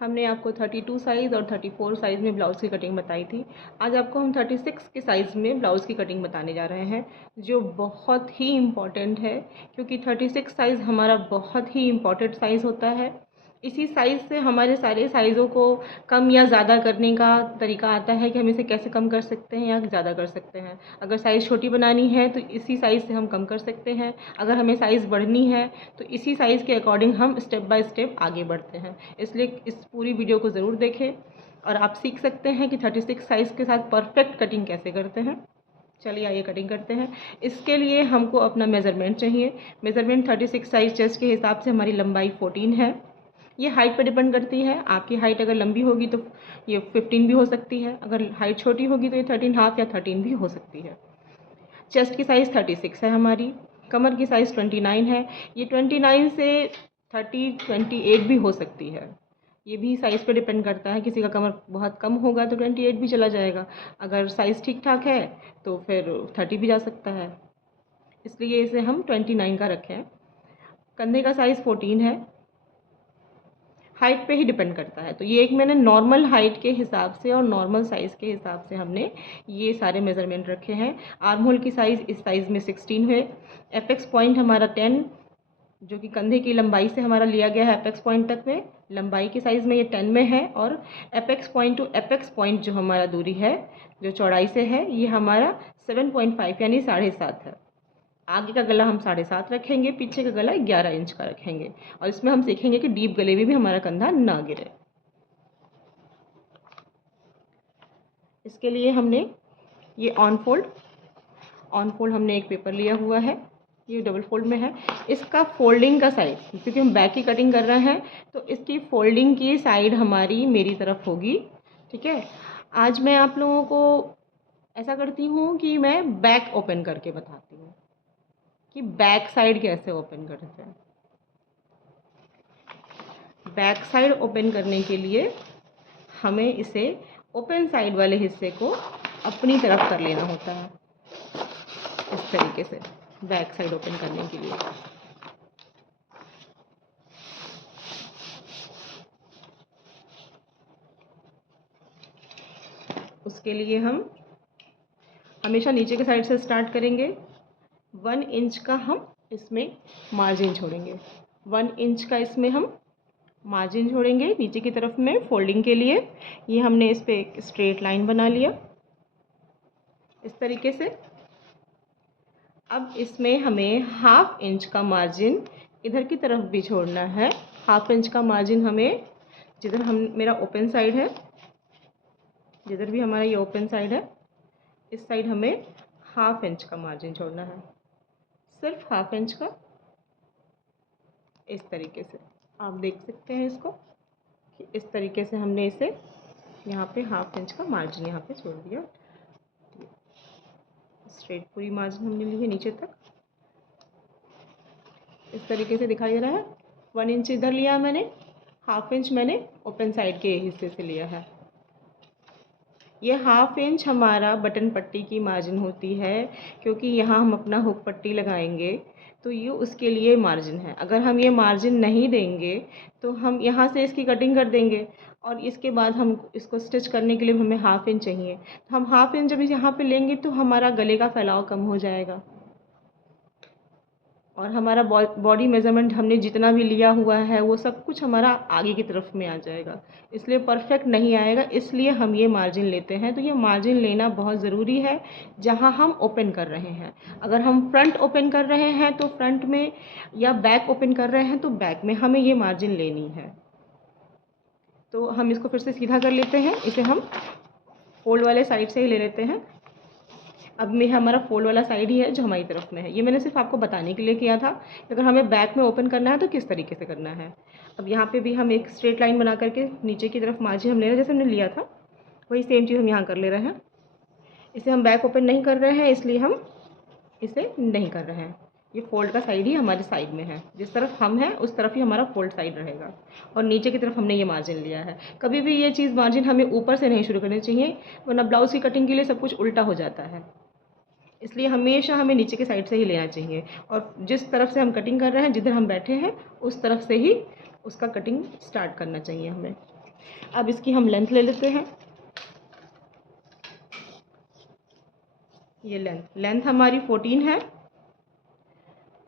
हमने आपको 32 साइज़ और 34 साइज़ में ब्लाउज़ की कटिंग बताई थी। आज आपको हम 36 के साइज़ में ब्लाउज़ की कटिंग बताने जा रहे हैं, जो बहुत ही इम्पॉर्टेंट है, क्योंकि 36 साइज़ हमारा बहुत ही इम्पॉर्टेंट साइज़ होता है। इसी साइज़ से हमारे सारे साइज़ों को कम या ज़्यादा करने का तरीका आता है कि हम इसे कैसे कम कर सकते हैं या ज़्यादा कर सकते हैं। अगर साइज़ छोटी बनानी है तो इसी साइज़ से हम कम कर सकते हैं, अगर हमें साइज़ बढ़नी है तो इसी साइज़ के अकॉर्डिंग हम स्टेप बाय स्टेप आगे बढ़ते हैं। इसलिए इस पूरी वीडियो को ज़रूर देखें और आप सीख सकते हैं कि 36 साइज़ के साथ परफेक्ट कटिंग कैसे करते हैं। चलिए आइए कटिंग करते हैं। इसके लिए हमको अपना मेज़रमेंट चाहिए। मेज़रमेंट 36 साइज़ चेस्ट के हिसाब से हमारी लंबाई 14 है। ये हाइट पर डिपेंड करती है। आपकी हाइट अगर लंबी होगी तो ये 15 भी हो सकती है, अगर हाइट छोटी होगी तो ये 13.5 या 13 भी हो सकती है। चेस्ट की साइज़ 36 है हमारी, कमर की साइज़ 29 है। ये 29 से 28 भी हो सकती है। ये भी साइज़ पे डिपेंड करता है, किसी का कमर बहुत कम होगा तो 28 भी चला जाएगा, अगर साइज़ ठीक ठाक है तो फिर 30 भी जा सकता है। इसलिए इसे हम 29 का रखें। कंधे का साइज़ 14 है। हाइट पे ही डिपेंड करता है, तो ये एक मैंने नॉर्मल हाइट के हिसाब से और नॉर्मल साइज़ के हिसाब से हमने ये सारे मेज़रमेंट रखे हैं। आर्म होल की साइज़ इस साइज़ में 16 है। एपेक्स पॉइंट हमारा 10, जो कि कंधे की लंबाई से हमारा लिया गया है एपेक्स पॉइंट तक में, लंबाई की साइज़ में ये 10 में है। और apex point two apex point जो हमारा दूरी है, जो चौड़ाई से है, ये हमारा 7.5 यानी 7.5 है। आगे का गला हम 7.5 रखेंगे, पीछे का गला 11 इंच का रखेंगे, और इसमें हम सीखेंगे कि डीप गले में भी हमारा कंधा ना गिरे। इसके लिए हमने ये ऑन फोल्ड हमने एक पेपर लिया हुआ है, ये डबल फोल्ड में है। इसका फोल्डिंग का साइड, क्योंकि हम बैक की कटिंग कर रहे हैं तो इसकी फोल्डिंग की साइड हमारी मेरी तरफ होगी, ठीक है। आज मैं आप लोगों को ऐसा करती हूँ कि मैं बैक ओपन करके बताती हूँ कि बैक साइड कैसे ओपन करते हैं। बैक साइड ओपन करने के लिए हमें इसे ओपन साइड वाले हिस्से को अपनी तरफ कर लेना होता है, इस तरीके से बैक साइड ओपन करने के लिए। उसके लिए हम हमेशा नीचे के साइड से स्टार्ट करेंगे। 1 इंच का हम इसमें मार्जिन छोड़ेंगे, 1 इंच का इसमें हम मार्जिन छोड़ेंगे नीचे की तरफ में फोल्डिंग के लिए। ये हमने इस पे एक स्ट्रेट लाइन बना लिया इस तरीके से। अब इसमें हमें 1/2 इंच का मार्जिन इधर की तरफ भी छोड़ना है। 1/2 इंच का मार्जिन हमें जिधर हम मेरा ओपन साइड है, जिधर भी हमारा ये ओपन साइड है, इस साइड हमें 1/2 इंच का मार्जिन छोड़ना है, सिर्फ 1/2 इंच का। इस तरीके से आप देख सकते हैं इसको कि इस तरीके से हमने इसे यहाँ पे 1/2 इंच का मार्जिन यहाँ पे छोड़ दिया। स्ट्रेट पूरी मार्जिन हमने ली है नीचे तक, इस तरीके से दिखाई दे रहा है। 1 इंच इधर लिया मैंने, 1/2 इंच मैंने ओपन साइड के हिस्से से लिया है। ये 1/2 इंच हमारा बटन पट्टी की मार्जिन होती है, क्योंकि यहाँ हम अपना हुक पट्टी लगाएंगे, तो ये उसके लिए मार्जिन है। अगर हम ये मार्जिन नहीं देंगे तो हम यहाँ से इसकी कटिंग कर देंगे, और इसके बाद हम इसको स्टिच करने के लिए हमें 1/2 इंच चाहिए। तो हम 1/2 इंच जब यहाँ पे लेंगे तो हमारा गले का फैलाव कम हो जाएगा, और हमारा बॉडी मेज़रमेंट हमने जितना भी लिया हुआ है वो सब कुछ हमारा आगे की तरफ में आ जाएगा, इसलिए परफेक्ट नहीं आएगा। इसलिए हम ये मार्जिन लेते हैं। तो ये मार्जिन लेना बहुत ज़रूरी है जहाँ हम ओपन कर रहे हैं। अगर हम फ्रंट ओपन कर रहे हैं तो फ्रंट में, या बैक ओपन कर रहे हैं तो बैक में हमें ये मार्जिन लेनी है। तो हम इसको फिर से सीधा कर लेते हैं, इसे हम फोल्ड वाले साइड से ही ले लेते हैं। अब में हमारा फोल्ड वाला साइड ही है जो हमारी तरफ में है। ये मैंने सिर्फ आपको बताने के लिए किया था कि अगर हमें बैक में ओपन करना है तो किस तरीके से करना है। अब यहाँ पे भी हम एक स्ट्रेट लाइन बना करके नीचे की तरफ मार्जिन हम ले रहे हैं, जैसे हमने लिया था वही सेम चीज़ हम यहाँ कर ले रहे हैं। इसे हम बैक ओपन नहीं कर रहे हैं, इसलिए हम इसे नहीं कर रहे हैं। ये फोल्ड का साइड ही हमारे साइड में है, जिस तरफ हम हैं उस तरफ ही हमारा फोल्ड साइड रहेगा, और नीचे की तरफ हमने ये मार्जिन लिया है। कभी भी ये चीज़ मार्जिन हमें ऊपर से नहीं शुरू करनी चाहिए, वरना ब्लाउज़ की कटिंग के लिए सब कुछ उल्टा हो जाता है। इसलिए हमेशा हमें नीचे के साइड से ही लेना चाहिए, और जिस तरफ से हम कटिंग कर रहे हैं, जिधर हम बैठे हैं, उस तरफ से ही उसका कटिंग स्टार्ट करना चाहिए हमें। अब इसकी हम लेंथ ले लेते हैं। ये लेंथ हमारी 14 है,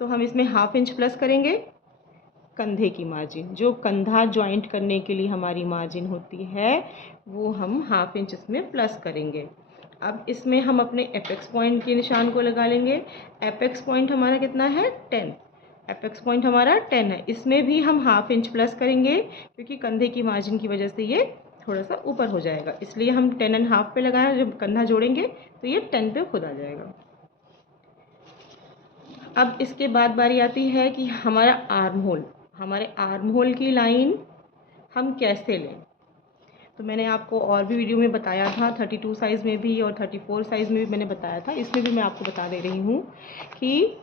तो हम इसमें हाफ इंच प्लस करेंगे। कंधे की मार्जिन, जो कंधा जॉइंट करने के लिए हमारी मार्जिन होती है, वो हम हाफ इंच इसमें प्लस करेंगे। अब इसमें हम अपने एपेक्स पॉइंट के निशान को लगा लेंगे। एपेक्स पॉइंट हमारा कितना है? 10। एपेक्स पॉइंट हमारा 10 है। इसमें भी हम हाफ इंच प्लस करेंगे, क्योंकि कंधे की मार्जिन की वजह से ये थोड़ा सा ऊपर हो जाएगा, इसलिए हम 10.5 पे लगाएं। जब कंधा जोड़ेंगे तो ये 10 पे खुद आ जाएगा। अब इसके बाद बारी आती है कि हमारा आर्म होल, हमारे आर्म होल की लाइन हम कैसे लें। तो मैंने आपको और भी वीडियो में बताया था, 32 साइज़ में भी और 34 साइज़ में भी मैंने बताया था। इसमें भी मैं आपको बता दे रही हूँ कि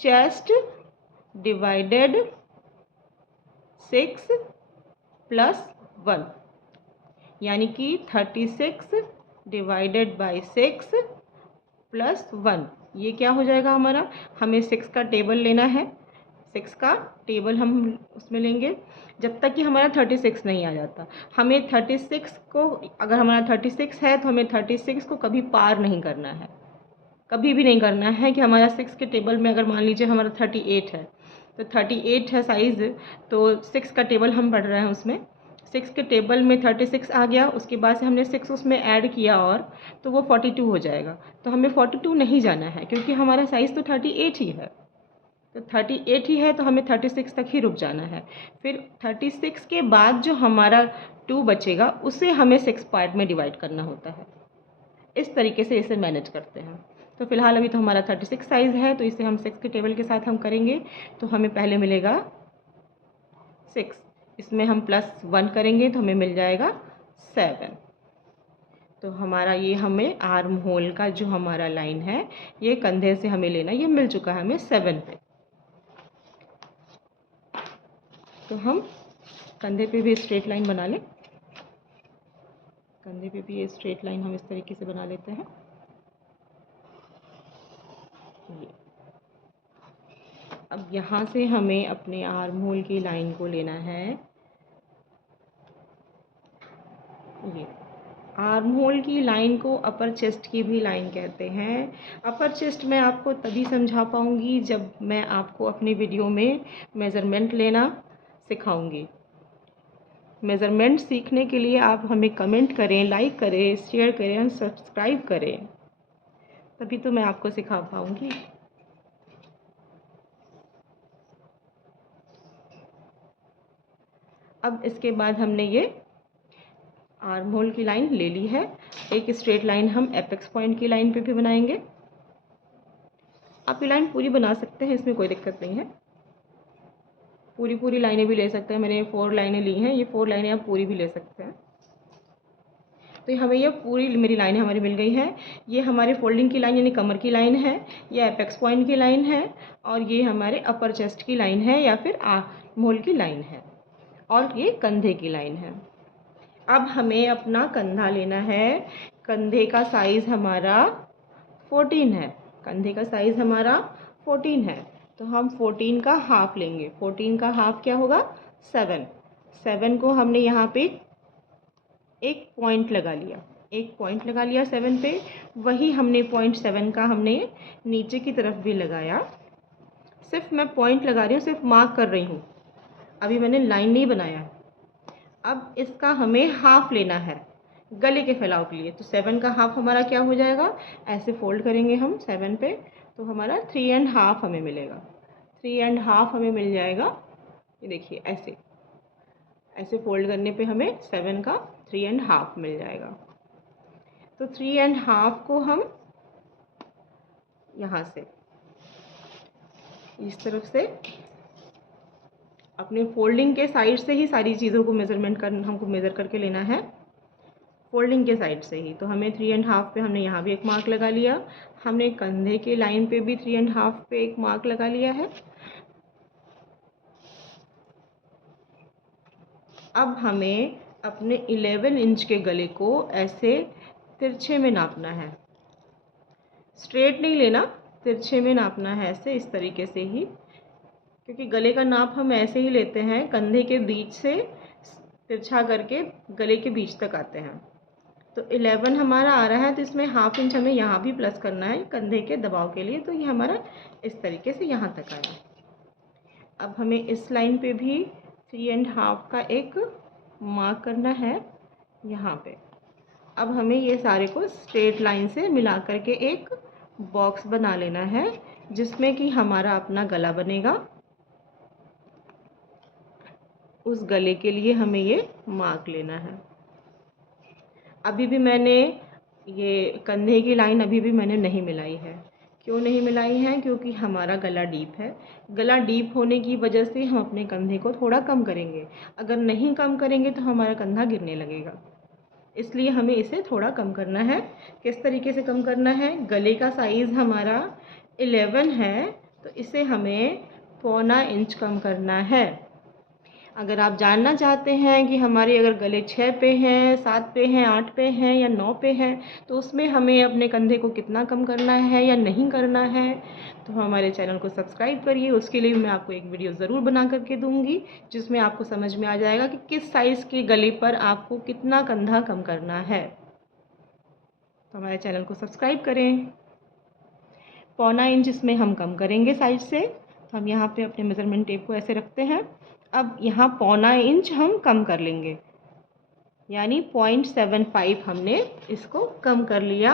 चेस्ट डिवाइडेड 6 + 1, यानी कि 36 डिवाइडेड बाई 6 + 1, ये क्या हो जाएगा हमारा? हमें 6 का टेबल लेना है। 6 का टेबल हम उसमें लेंगे जब तक कि हमारा 36 नहीं आ जाता। हमें 36 को, अगर हमारा 36 है तो हमें 36 को कभी पार नहीं करना है, कभी भी नहीं करना है कि हमारा 6 के टेबल में, अगर मान लीजिए हमारा 38 है तो 38 है साइज़, तो 6 का टेबल हम पढ़ रहे हैं, उसमें 6 के टेबल में 36 आ गया, उसके बाद से हमने 6 उसमें ऐड किया और तो वो 42 हो जाएगा। तो हमें 42 नहीं जाना है, क्योंकि हमारा साइज़ तो 38 ही है। तो 38 ही है, तो हमें 36 तक ही रुक जाना है। फिर 36 के बाद जो हमारा 2 बचेगा, उसे हमें 6 पार्ट में डिवाइड करना होता है। इस तरीके से इसे मैनेज करते हैं। तो फिलहाल अभी तो हमारा 36 साइज़ है, तो इसे हम 6 के टेबल के साथ हम करेंगे। तो हमें पहले मिलेगा 6, इसमें हम +1 करेंगे तो हमें मिल जाएगा 7। तो हमारा ये, हमें आर्म होल का जो हमारा लाइन है, ये कंधे से हमें लेना, ये मिल चुका है हमें 7 पे। तो हम कंधे पे भी स्ट्रेट लाइन बना लें। कंधे पे भी ये स्ट्रेट लाइन हम इस तरीके से बना लेते हैं। ये अब यहाँ से हमें अपने आर्म होल की लाइन को लेना है। ये आर्म होल की लाइन को अपर चेस्ट की भी लाइन कहते हैं। अपर चेस्ट मैं आपको तभी समझा पाऊँगी जब मैं आपको अपनी वीडियो में मेज़रमेंट लेना सिखाऊंगी। मेज़रमेंट सीखने के लिए आप हमें कमेंट करें, लाइक करें, शेयर करें और सब्सक्राइब करें, तभी तो मैं आपको सिखा पाऊँगी। अब इसके बाद हमने ये आर्म होल की लाइन ले ली है। एक स्ट्रेट लाइन हम एपेक्स पॉइंट की लाइन पे भी बनाएंगे। आप ये लाइन पूरी बना सकते हैं, इसमें कोई दिक्कत नहीं है। पूरी लाइनें भी ले सकते हैं। मैंने 4 लाइनें ली हैं, ये 4 लाइनें आप पूरी भी ले सकते हैं। तो हमें ये पूरी मेरी लाइनें हमारी मिल गई हैं। ये हमारे फोल्डिंग की लाइन यानी कमर की लाइन है, ये एपेक्स पॉइंट की लाइन है, और ये हमारे अपर चेस्ट की लाइन है या फिर आर्म होल की लाइन है, और ये कंधे की लाइन है। अब हमें अपना कंधा लेना है। कंधे का साइज़ हमारा 14 है। कंधे का साइज़ हमारा 14 है, तो हम 14 का हाफ लेंगे। 14 का हाफ क्या होगा? 7। 7 को हमने यहाँ पे एक पॉइंट लगा लिया, एक पॉइंट लगा लिया 7 पे। वही हमने पॉइंट 7 का हमने नीचे की तरफ भी लगाया। सिर्फ मैं पॉइंट लगा रही हूँ, सिर्फ मार्क कर रही हूँ, अभी मैंने लाइन नहीं बनाया। अब इसका हमें हाफ लेना है गले के फैलाव के लिए। तो 7 का हाफ हमारा क्या हो जाएगा? ऐसे फोल्ड करेंगे हम 7 पे, तो हमारा 3.5 हमें मिलेगा। 3.5 हमें मिल जाएगा। ये देखिए, ऐसे ऐसे फोल्ड करने पे हमें 7 का 3.5 मिल जाएगा। तो 3.5 को हम यहाँ से इस तरफ से अपने फोल्डिंग के साइड से ही सारी चीज़ों को मेज़रमेंट कर, हमको मेज़र करके लेना है फोल्डिंग के साइड से ही। तो हमें 3.5 पे हमने यहाँ भी एक मार्क लगा लिया। हमने कंधे के लाइन पे भी 3.5 पे एक मार्क लगा लिया है। अब हमें अपने 11 इंच के गले को ऐसे तिरछे में नापना है। स्ट्रेट नहीं लेना, तिरछे में नापना है, ऐसे इस तरीके से ही, क्योंकि गले का नाप हम ऐसे ही लेते हैं कंधे के बीच से तिरछा करके गले के बीच तक आते हैं। तो 11 हमारा आ रहा है, तो इसमें हाफ इंच हमें यहाँ भी प्लस करना है कंधे के दबाव के लिए। तो ये हमारा इस तरीके से यहाँ तक आया। अब हमें इस लाइन पे भी 3.5 का एक मार्क करना है यहाँ पे। अब हमें ये सारे को स्ट्रेट लाइन से मिला करके एक बॉक्स बना लेना है, जिसमें कि हमारा अपना गला बनेगा। उस गले के लिए हमें ये मार्क लेना है। अभी भी मैंने ये कंधे की लाइन अभी भी मैंने नहीं मिलाई है। क्यों नहीं मिलाई है? क्योंकि हमारा गला डीप है। गला डीप होने की वजह से हम अपने कंधे को थोड़ा कम करेंगे। अगर नहीं कम करेंगे तो हमारा कंधा गिरने लगेगा, इसलिए हमें इसे थोड़ा कम करना है। किस तरीके से कम करना है? गले का साइज़ हमारा 11 है, तो इसे हमें 1.25 इंच कम करना है। अगर आप जानना चाहते हैं कि हमारे अगर गले 6 पे हैं, 7 पे हैं, 8 पे हैं या 9 पे हैं, तो उसमें हमें अपने कंधे को कितना कम करना है या नहीं करना है, तो हमारे चैनल को सब्सक्राइब करिए। उसके लिए मैं आपको एक वीडियो ज़रूर बना करके दूँगी, जिसमें आपको समझ में आ जाएगा कि किस साइज़ के गले पर आपको कितना कंधा कम करना है। तो हमारे चैनल को सब्सक्राइब करें। 1.25 इंच इसमें हम कम करेंगे साइड से। हम यहाँ पे अपने मेज़रमेंट टेप को ऐसे रखते हैं। अब यहाँ 1.25 इंच हम कम कर लेंगे, यानी 0.75 हमने इसको कम कर लिया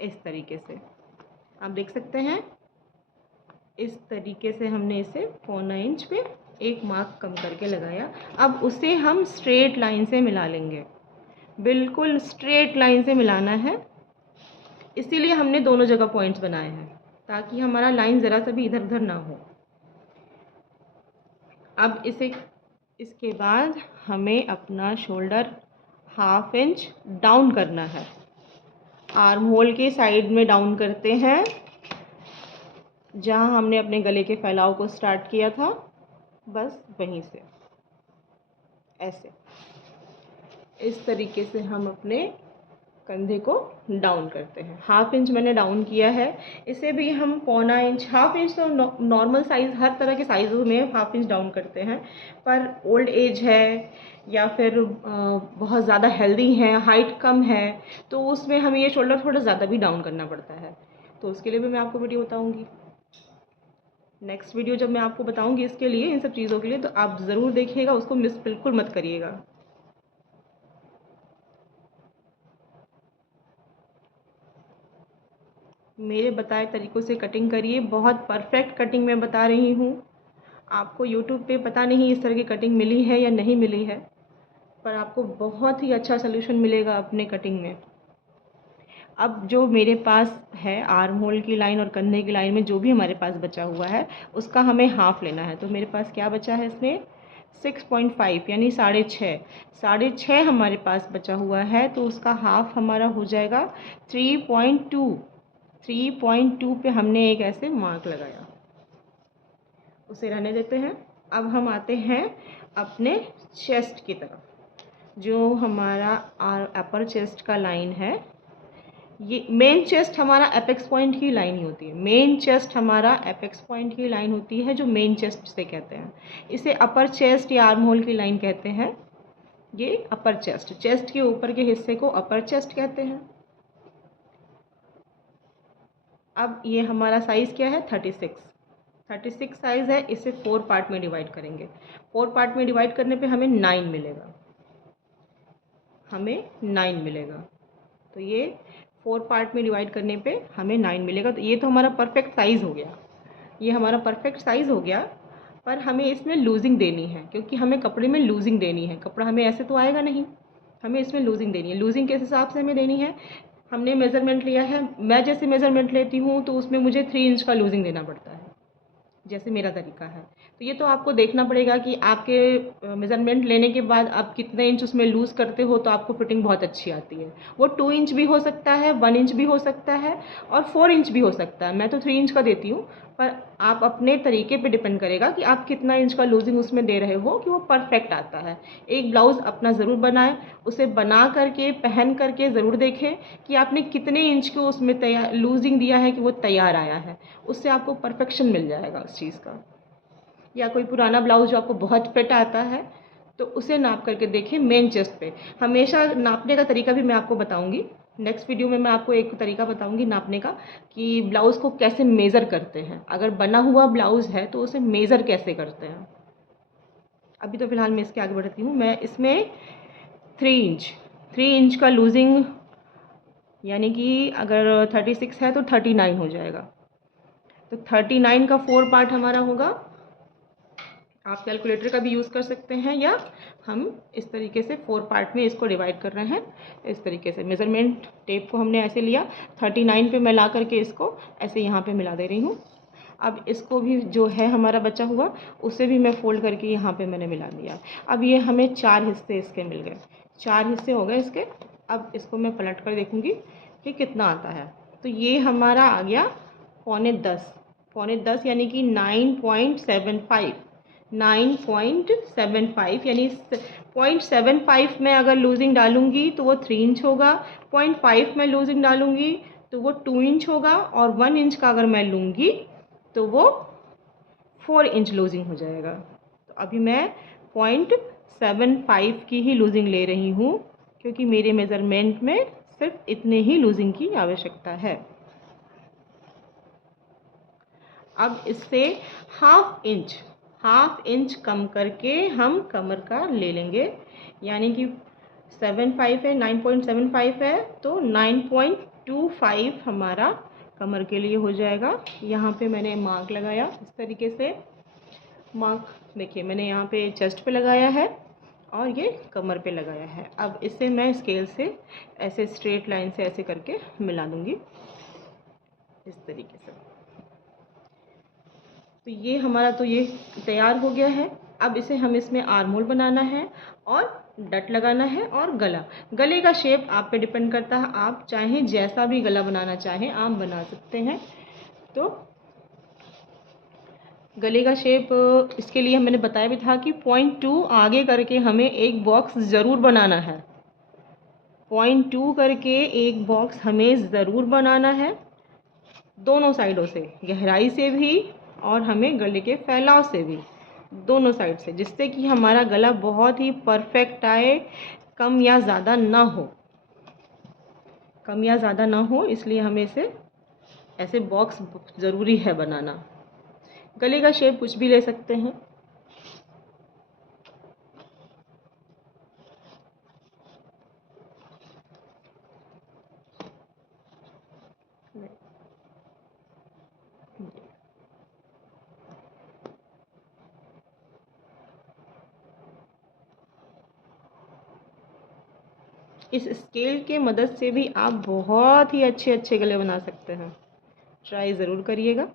इस तरीके से। आप देख सकते हैं इस तरीके से हमने इसे 0.25 इंच पे एक मार्क कम करके लगाया। अब उसे हम स्ट्रेट लाइन से मिला लेंगे, बिल्कुल स्ट्रेट लाइन से मिलाना है। इसीलिए हमने दोनों जगह पॉइंट्स बनाए हैं, ताकि हमारा लाइन ज़रा सा भी इधर उधर ना हो। अब इसके बाद हमें अपना शोल्डर 1/2 इंच डाउन करना है। आर्म होल के साइड में डाउन करते हैं, जहाँ हमने अपने गले के फैलाव को स्टार्ट किया था, बस वहीं से ऐसे इस तरीके से हम अपने कंधे को डाउन करते हैं। 1/2 इंच मैंने डाउन किया है। इसे भी हम 0.25 इंच, 1/2 इंच तो नॉर्मल साइज़, हर तरह के साइज़ों में 1/2 इंच डाउन करते हैं। पर ओल्ड एज है या फिर बहुत ज़्यादा हेल्दी है, हाइट कम है, तो उसमें हमें ये शोल्डर थोड़ा ज़्यादा भी डाउन करना पड़ता है। तो उसके लिए भी मैं आपको वीडियो बताऊँगी। नेक्स्ट वीडियो जब मैं आपको बताऊँगी इसके लिए, इन सब चीज़ों के लिए, तो आप ज़रूर देखिएगा, उसको मिस बिल्कुल मत करिएगा। मेरे बताए तरीक़ों से कटिंग करिए। बहुत परफेक्ट कटिंग मैं बता रही हूँ। आपको यूट्यूब पे पता नहीं इस तरह की कटिंग मिली है या नहीं मिली है, पर आपको बहुत ही अच्छा सलूशन मिलेगा अपने कटिंग में। अब जो मेरे पास है आर्म होल की लाइन और कंधे की लाइन में जो भी हमारे पास बचा हुआ है, उसका हमें हाफ़ लेना है। तो मेरे पास क्या बचा है इसमें? 6.5 यानी 6.5। 6.5 हमारे पास बचा हुआ है, तो उसका हाफ़ हमारा हो जाएगा 3.2। 3.2 पे हमने एक ऐसे मार्क लगाया, उसे रहने देते हैं। अब हम आते हैं अपने चेस्ट की तरफ। जो हमारा अपर चेस्ट का लाइन है, ये मेन चेस्ट हमारा एपेक्स पॉइंट की लाइन ही होती है। मेन चेस्ट हमारा एपेक्स पॉइंट की लाइन होती है, जो मेन चेस्ट से कहते हैं। इसे अपर चेस्ट या आर्म होल की लाइन कहते हैं। ये अपर चेस्ट, चेस्ट के ऊपर के हिस्से को अपर चेस्ट कहते हैं। अब ये हमारा साइज़ क्या है? 36 साइज़ है। इसे 4 पार्ट में डिवाइड करेंगे। 4 पार्ट में डिवाइड करने पे हमें 9 मिलेगा। तो ये 4 पार्ट में डिवाइड करने पे हमें 9 मिलेगा। तो ये तो हमारा परफेक्ट साइज़ हो गया। पर हमें इसमें लूजिंग देनी है, क्योंकि हमें कपड़े में लूजिंग देनी है। कपड़ा हमें ऐसे तो आएगा नहीं, हमें इसमें लूजिंग देनी है। लूजिंग किस हिसाब से हमें देनी है? हमने मेज़रमेंट लिया है, मैं जैसे मेज़रमेंट लेती हूँ तो उसमें मुझे 3 इंच का लूजिंग देना पड़ता है, जैसे मेरा तरीका है। तो ये तो आपको देखना पड़ेगा कि आपके मेज़रमेंट लेने के बाद आप कितने इंच उसमें लूज़ करते हो, तो आपको फिटिंग बहुत अच्छी आती है। वो 2 इंच भी हो सकता है, 1 इंच भी हो सकता है और 4 इंच भी हो सकता है। मैं तो 3 इंच का देती हूँ, पर आप अपने तरीके पे डिपेंड करेगा कि आप कितना इंच का लूजिंग उसमें दे रहे हो कि वो परफेक्ट आता है। एक ब्लाउज़ अपना ज़रूर बनाएं, उसे बना करके पहन करके ज़रूर देखें कि आपने कितने इंच को उसमें तैयार लूजिंग दिया है कि वो तैयार आया है। उससे आपको परफेक्शन मिल जाएगा उस चीज़ का। या कोई पुराना ब्लाउज़ जो आपको बहुत फिट आता है, तो उसे नाप करके देखिए मेन चेस्ट पे। हमेशा नापने का तरीका भी मैं आपको बताऊंगी, नेक्स्ट वीडियो में मैं आपको एक तरीका बताऊंगी नापने का कि ब्लाउज़ को कैसे मेज़र करते हैं। अगर बना हुआ ब्लाउज़ है तो उसे मेज़र कैसे करते हैं। अभी तो फ़िलहाल मैं इसके आगे बढ़ती हूँ। मैं इसमें 3 इंच का लूजिंग, यानी कि अगर 36 है तो 39 हो जाएगा। तो 39 का 4 पार्ट हमारा होगा। आप कैलकुलेटर का भी यूज़ कर सकते हैं, या हम इस तरीके से 4 पार्ट में इसको डिवाइड कर रहे हैं। इस तरीके से मेज़रमेंट टेप को हमने ऐसे लिया, 39 पे मैं ला करके इसको ऐसे यहाँ पे मिला दे रही हूँ। अब इसको भी जो है हमारा बचा हुआ, उसे भी मैं फ़ोल्ड करके यहाँ पे मैंने मिला दिया। अब ये हमें 4 हिस्से इसके मिल गए, 4 हिस्से हो गए इसके। अब इसको मैं पलट कर देखूँगी कि कितना आता है। तो ये हमारा आ गया पौने 10 यानी कि 9.75 यानी 0.75 में अगर लूजिंग डालूंगी तो वो 3 इंच होगा, 0.5 में लूजिंग डालूंगी तो वो 2 इंच होगा, और 1 इंच का अगर मैं लूँगी तो वो 4 इंच लूजिंग हो जाएगा। तो अभी मैं 0.75 की ही लूजिंग ले रही हूँ, क्योंकि मेरे मेज़रमेंट में सिर्फ इतने ही लूजिंग की आवश्यकता है। अब इससे हाफ इंच कम करके हम कमर का ले लेंगे, यानी कि 75 है, 9.75 है तो 9.25 हमारा कमर के लिए हो जाएगा। यहाँ पे मैंने मार्क लगाया इस तरीके से। मार्क देखिए मैंने यहाँ पे चेस्ट पे लगाया है और ये कमर पे लगाया है। अब इसे मैं स्केल से ऐसे स्ट्रेट लाइन से ऐसे करके मिला दूँगी इस तरीके से। तो ये हमारा तो ये तैयार हो गया है। अब इसे हम इसमें आर्म होल बनाना है और डट लगाना है, और गले का शेप आप पे डिपेंड करता है। आप चाहें जैसा भी गला बनाना चाहें आप बना सकते हैं। तो गले का शेप इसके लिए मैंने बताया भी था कि 0.2 आगे करके हमें एक बॉक्स ज़रूर बनाना है। 0.2 करके एक बॉक्स हमें ज़रूर बनाना है, दोनों साइडों से, गहराई से भी और हमें गले के फैलाव से भी, दोनों साइड से, जिससे कि हमारा गला बहुत ही परफेक्ट आए, कम या ज़्यादा ना हो। इसलिए हमें इसे ऐसे बॉक्स ज़रूरी है बनाना। गले का शेप कुछ भी ले सकते हैं। इस स्केल के मदद से भी आप बहुत ही अच्छे अच्छे गले बना सकते हैं। ट्राई ज़रूर करिएगा।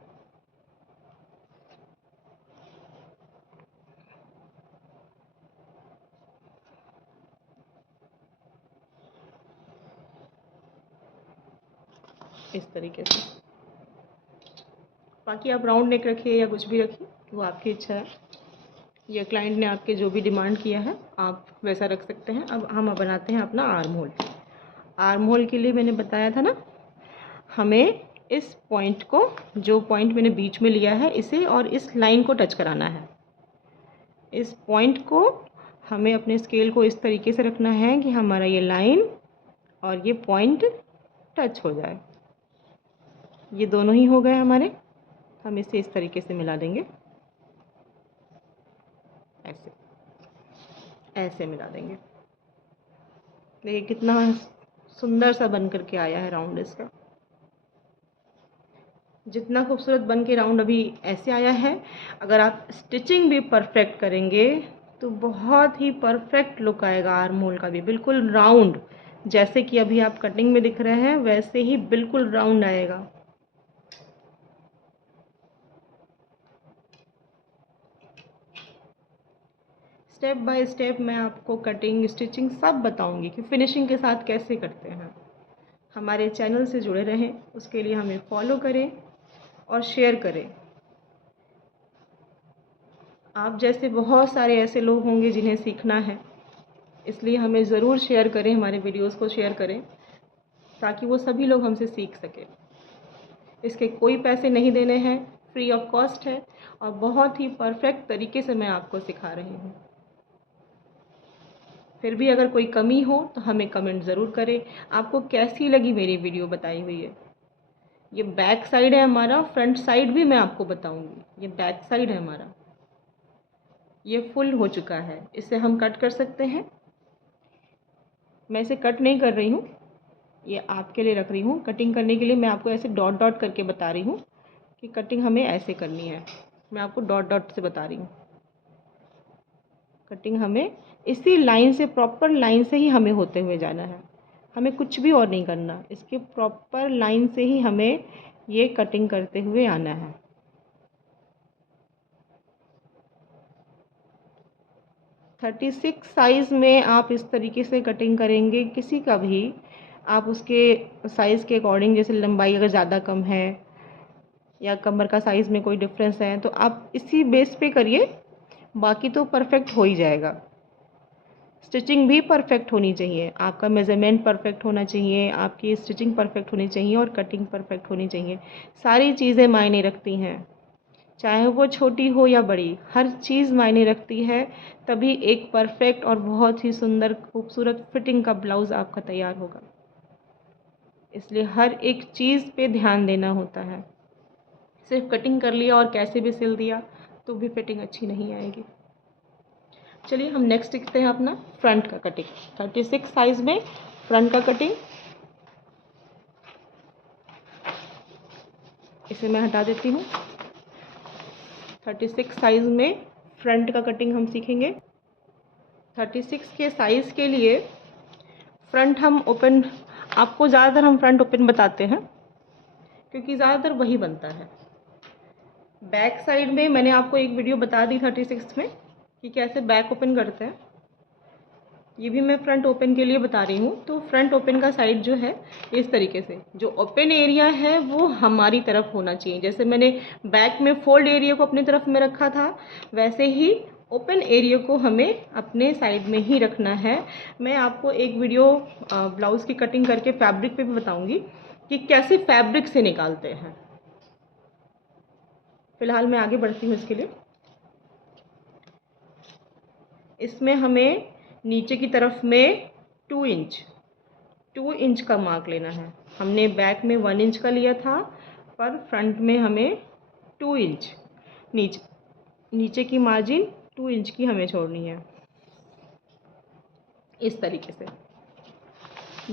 इस तरीके से। बाकी आप राउंड नेक रखिए या कुछ भी रखिए, वो आपकी इच्छा है। ये क्लाइंट ने आपके जो भी डिमांड किया है आप वैसा रख सकते हैं। अब हम बनाते हैं अपना आर्म होल। आर्म होल के लिए मैंने बताया था ना, हमें इस पॉइंट को, जो पॉइंट मैंने बीच में लिया है, इसे और इस लाइन को टच कराना है। इस पॉइंट को हमें अपने स्केल को इस तरीके से रखना है कि हमारा ये लाइन और ये पॉइंट टच हो जाए। ये दोनों ही हो गए हमारे। हम इसे इस तरीके से मिला देंगे, ऐसे ऐसे मिला देंगे। देखिए कितना सुंदर सा बन करके आया है राउंड इसका। जितना खूबसूरत बन के राउंड अभी ऐसे आया है, अगर आप स्टिचिंग भी परफेक्ट करेंगे तो बहुत ही परफेक्ट लुक आएगा आर्म होल का भी, बिल्कुल राउंड, जैसे कि अभी आप कटिंग में दिख रहे हैं वैसे ही बिल्कुल राउंड आएगा। स्टेप बाय स्टेप मैं आपको कटिंग स्टिचिंग सब बताऊंगी कि फिनिशिंग के साथ कैसे करते हैं। हमारे चैनल से जुड़े रहें, उसके लिए हमें फॉलो करें और शेयर करें। आप जैसे बहुत सारे ऐसे लोग होंगे जिन्हें सीखना है, इसलिए हमें ज़रूर शेयर करें, हमारे वीडियोस को शेयर करें, ताकि वो सभी लोग हमसे सीख सकें। इसके कोई पैसे नहीं देने हैं, फ्री ऑफ कॉस्ट है, और बहुत ही परफेक्ट तरीके से मैं आपको सिखा रही हूँ। फिर भी अगर कोई कमी हो तो हमें कमेंट ज़रूर करें। आपको कैसी लगी मेरी वीडियो बताई हुई है। ये बैक साइड है हमारा, फ्रंट साइड भी मैं आपको बताऊंगी। ये बैक साइड है हमारा, ये फुल हो चुका है। इसे हम कट कर सकते हैं। मैं इसे कट नहीं कर रही हूँ, ये आपके लिए रख रही हूँ। कटिंग करने के लिए मैं आपको ऐसे डॉट डॉट करके बता रही हूँ कि कटिंग हमें ऐसे करनी है। मैं आपको डॉट डॉट से बता रही हूँ। कटिंग हमें इसी लाइन से, प्रॉपर लाइन से ही हमें होते हुए जाना है। हमें कुछ भी और नहीं करना, इसके प्रॉपर लाइन से ही हमें ये कटिंग करते हुए आना है। 36 साइज़ में आप इस तरीके से कटिंग करेंगे किसी का भी, आप उसके साइज़ के अकॉर्डिंग, जैसे लंबाई अगर ज़्यादा कम है या कमर का साइज़ में कोई डिफरेंस है तो आप इसी बेस पे करिए, बाकी तो परफेक्ट हो ही जाएगा। स्टिचिंग भी परफेक्ट होनी चाहिए, आपका मेज़रमेंट परफेक्ट होना चाहिए, आपकी स्टिचिंग परफेक्ट होनी चाहिए और कटिंग परफेक्ट होनी चाहिए। सारी चीज़ें मायने रखती हैं, चाहे वो छोटी हो या बड़ी, हर चीज़ मायने रखती है। तभी एक परफेक्ट और बहुत ही सुंदर खूबसूरत फिटिंग का ब्लाउज़ आपका तैयार होगा। इसलिए हर एक चीज़ पे ध्यान देना होता है। सिर्फ कटिंग कर लिया और कैसे भी सिल दिया तो भी फिटिंग अच्छी नहीं आएगी। चलिए हम नेक्स्ट सीखते हैं अपना फ्रंट का कटिंग। 36 साइज़ में फ्रंट का कटिंग, इसे मैं हटा देती हूँ। 36 साइज़ में फ्रंट का कटिंग हम सीखेंगे। 36 के साइज़ के लिए फ्रंट हम ओपन, आपको ज़्यादातर हम फ्रंट ओपन बताते हैं क्योंकि ज़्यादातर वही बनता है। बैक साइड में मैंने आपको एक वीडियो बता दी 36 में कि कैसे बैक ओपन करते हैं, ये भी मैं फ्रंट ओपन के लिए बता रही हूँ। तो फ्रंट ओपन का साइड जो है इस तरीके से, जो ओपन एरिया है वो हमारी तरफ होना चाहिए। जैसे मैंने बैक में फोल्ड एरिया को अपनी तरफ में रखा था, वैसे ही ओपन एरिया को हमें अपने साइड में ही रखना है। मैं आपको एक वीडियो ब्लाउज़ की कटिंग करके फैब्रिक पे भी बताऊँगी कि कैसे फैब्रिक से निकालते हैं। फ़िलहाल मैं आगे बढ़ती हूँ इसके लिए। इसमें हमें नीचे की तरफ में 2 इंच का मार्क लेना है। हमने बैक में 1 इंच का लिया था, पर फ्रंट में हमें 2 इंच, नीचे नीचे की मार्जिन 2 इंच की हमें छोड़नी है। इस तरीके से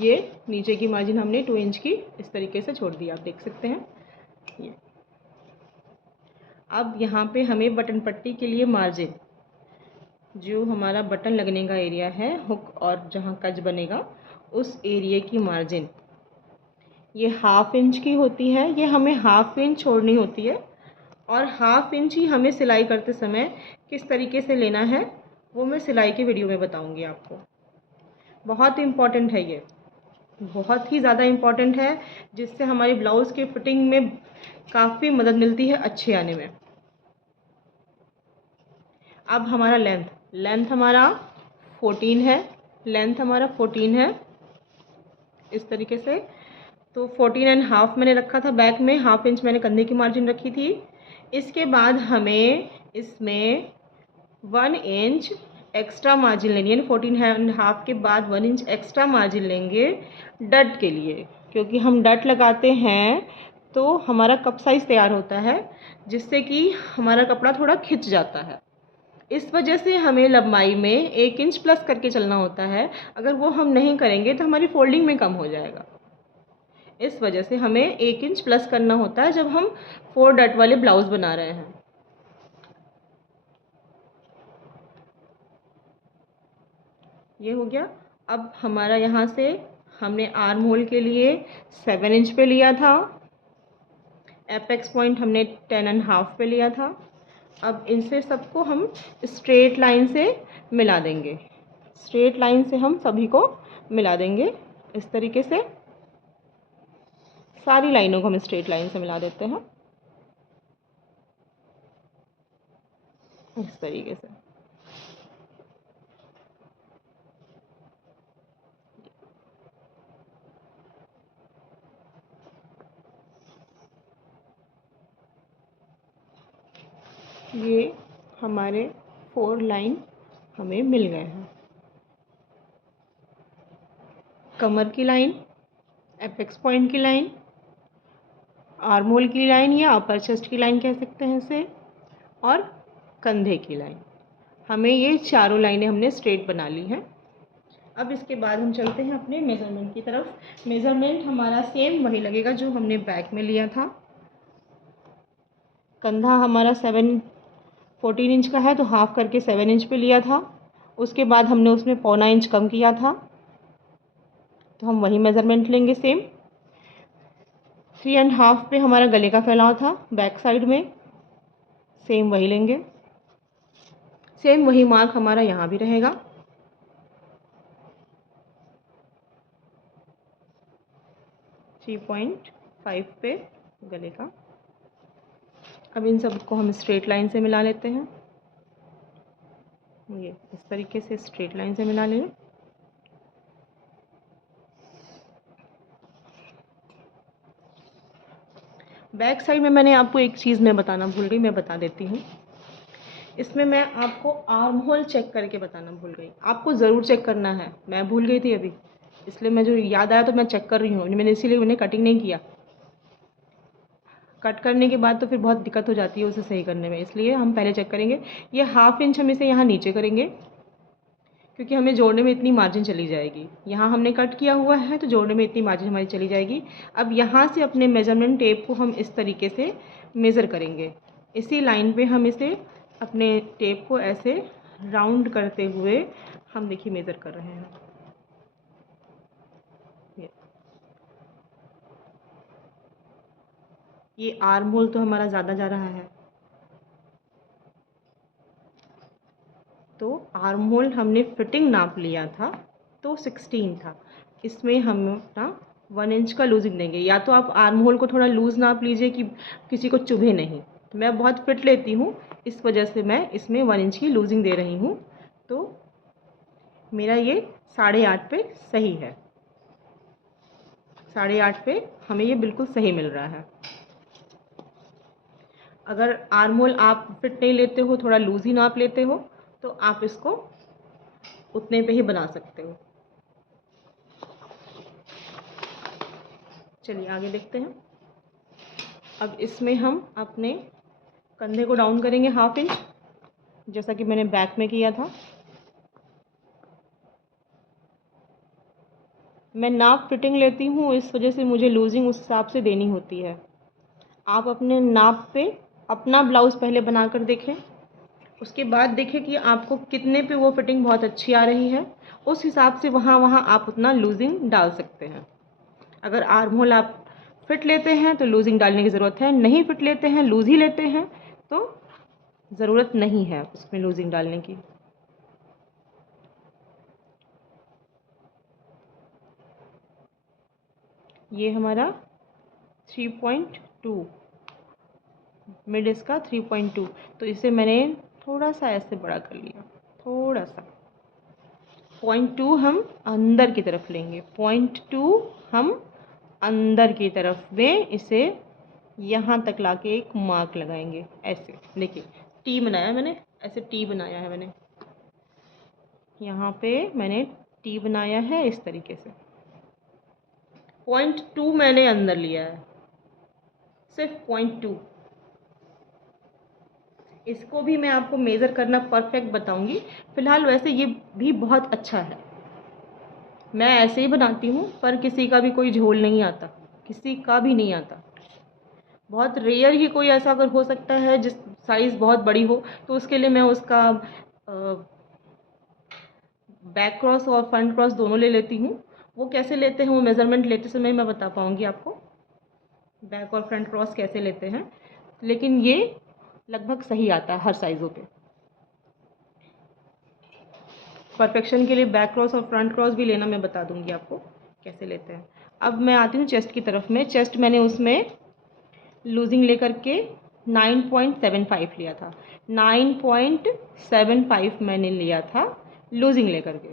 ये नीचे की मार्जिन हमने 2 इंच की इस तरीके से छोड़ दी, आप देख सकते हैं ये। अब यहाँ पे हमें बटन पट्टी के लिए मार्जिन, जो हमारा बटन लगने का एरिया है, हुक और जहाँ कज बनेगा उस एरिया की मार्जिन, ये 1/2 इंच की होती है। ये हमें 1/2 इंच छोड़नी होती है और 1/2 इंच ही हमें सिलाई करते समय किस तरीके से लेना है वो मैं सिलाई की वीडियो में बताऊंगी आपको। बहुत इम्पॉर्टेंट है ये, बहुत ही ज़्यादा इम्पॉर्टेंट है, जिससे हमारी ब्लाउज़ की फिटिंग में काफ़ी मदद मिलती है अच्छे आने में। अब हमारा लेंथ हमारा 14 है, लेंथ हमारा 14 है इस तरीके से। तो 14.5 मैंने रखा था बैक में, 1/2 इंच मैंने कंधे की मार्जिन रखी थी। इसके बाद हमें इसमें 1 इंच एक्स्ट्रा मार्जिन लेनी है। 14.5 के बाद 1 इंच एक्स्ट्रा मार्जिन लेंगे डट के लिए, क्योंकि हम डट लगाते हैं तो हमारा कप साइज़ तैयार होता है, जिससे कि हमारा कपड़ा थोड़ा खिंच जाता है। इस वजह से हमें लंबाई में 1 इंच प्लस करके चलना होता है। अगर वो हम नहीं करेंगे तो हमारी फोल्डिंग में कम हो जाएगा। इस वजह से हमें 1 इंच प्लस करना होता है जब हम 4 डट वाले ब्लाउज बना रहे हैं। ये हो गया। अब हमारा यहाँ से हमने आर्म होल के लिए 7 इंच पे लिया था, एपेक्स पॉइंट हमने 10.5 पे लिया था। अब इनसे सबको हम स्ट्रेट लाइन से मिला देंगे, स्ट्रेट लाइन से हम सभी को मिला देंगे। इस तरीके से सारी लाइनों को हम स्ट्रेट लाइन से मिला देते हैं, इस तरीके से। ये हमारे 4 लाइन हमें मिल गए हैं। कमर की लाइन, एपेक्स पॉइंट की लाइन, आर्म होल की लाइन या अपर चेस्ट की लाइन कह सकते हैं इसे, और कंधे की लाइन। हमें ये चारों लाइनें हमने स्ट्रेट बना ली हैं। अब इसके बाद हम चलते हैं अपने मेज़रमेंट की तरफ। मेज़रमेंट हमारा सेम वही लगेगा जो हमने बैक में लिया था। कंधा हमारा 14 इंच का है तो हाफ करके 7 इंच पे लिया था। उसके बाद हमने उसमें 1.25 इंच कम किया था, तो हम वही मेज़रमेंट लेंगे सेम। 3.5 पे हमारा गले का फैलाव था बैक साइड में, सेम वही लेंगे। सेम वही मार्क हमारा यहाँ भी रहेगा। 3.5 पे गले का। अब इन सबको हम स्ट्रेट लाइन से मिला लेते हैं। ये इस तरीके से स्ट्रेट लाइन से मिला लें। बैक साइड में मैंने आपको एक चीज़ मैं बताना भूल गई, मैं बता देती हूँ। इसमें मैं आपको आर्म होल चेक करके बताना भूल गई। आपको ज़रूर चेक करना है, मैं भूल गई थी अभी, इसलिए मैं जो याद आया तो मैं चेक कर रही हूँ। मैंने इसीलिए मैंने कटिंग नहीं किया। कट करने के बाद तो फिर बहुत दिक्कत हो जाती है उसे सही करने में, इसलिए हम पहले चेक करेंगे। ये 1/2 इंच हम इसे यहाँ नीचे करेंगे, क्योंकि हमें जोड़ने में इतनी मार्जिन चली जाएगी। यहाँ हमने कट किया हुआ है तो जोड़ने में इतनी मार्जिन हमारी चली जाएगी। अब यहाँ से अपने मेज़रमेंट टेप को हम इस तरीके से मेज़र करेंगे। इसी लाइन पे हम इसे अपने टेप को ऐसे राउंड करते हुए हम देखिए मेज़र कर रहे हैं। ये आर्म होल तो हमारा ज़्यादा जा रहा है, तो आर्म होल हमने फिटिंग नाप लिया था तो 16 था। इसमें हम अपना 1 इंच का लूजिंग देंगे। या तो आप आर्म होल को थोड़ा लूज़ नाप लीजिए कि किसी को चुभे नहीं। तो मैं बहुत फिट लेती हूँ, इस वजह से मैं इसमें 1 इंच की लूजिंग दे रही हूँ। तो मेरा ये 8.5 पे सही है। 8.5 पे हमें ये बिल्कुल सही मिल रहा है। अगर आर्म होल आप फिट नहीं लेते हो, थोड़ा लूज़ ही नाप लेते हो, तो आप इसको उतने पे ही बना सकते हो। चलिए आगे देखते हैं। अब इसमें हम अपने कंधे को डाउन करेंगे 1/2 इंच, जैसा कि मैंने बैक में किया था। मैं नाप फिटिंग लेती हूँ, इस वजह से मुझे लूजिंग उस हिसाब से देनी होती है। आप अपने नाप पे अपना ब्लाउज़ पहले बना कर देखें, उसके बाद देखें कि आपको कितने पे वो फिटिंग बहुत अच्छी आ रही है। उस हिसाब से वहाँ आप उतना लूजिंग डाल सकते हैं। अगर आर्म होल आप फिट लेते हैं तो लूजिंग डालने की ज़रूरत है, नहीं फिट लेते हैं, लूज़ ही लेते हैं, तो ज़रूरत नहीं है उसमें लूजिंग डालने की। ये हमारा 3.2 मिड इसका 3.2, तो इसे मैंने थोड़ा सा ऐसे बड़ा कर लिया, थोड़ा सा। 0.2 हम अंदर की तरफ लेंगे, 0.2 हम अंदर की तरफ में इसे यहाँ तक लाके एक मार्क लगाएंगे। ऐसे देखिए टी बनाया मैंने, ऐसे टी बनाया है मैंने, यहाँ पे मैंने टी बनाया है इस तरीके से। 0.2 मैंने अंदर लिया है, सिर्फ 0.2। इसको भी मैं आपको मेज़र करना परफेक्ट बताऊंगी। फ़िलहाल वैसे ये भी बहुत अच्छा है, मैं ऐसे ही बनाती हूँ, पर किसी का भी कोई झोल नहीं आता, किसी का भी नहीं आता। बहुत रेयर ही कोई ऐसा अगर हो सकता है जिस साइज़ बहुत बड़ी हो, तो उसके लिए मैं उसका बैक क्रॉस और फ्रंट क्रॉस दोनों ले लेती हूँ। वो कैसे लेते हैं वो मेज़रमेंट लेते समय मैं बता पाऊँगी आपको, बैक और फ्रंट क्रॉस कैसे लेते हैं, लेकिन ये लगभग सही आता है हर साइज़ों पे। परफेक्शन के लिए बैक क्रॉस और फ्रंट क्रॉस भी लेना मैं बता दूंगी आपको कैसे लेते हैं। अब मैं आती हूँ चेस्ट की तरफ में। चेस्ट मैंने उसमें लूजिंग लेकर के 9.75 लिया था, 9.75 मैंने लिया था लूजिंग लेकर के।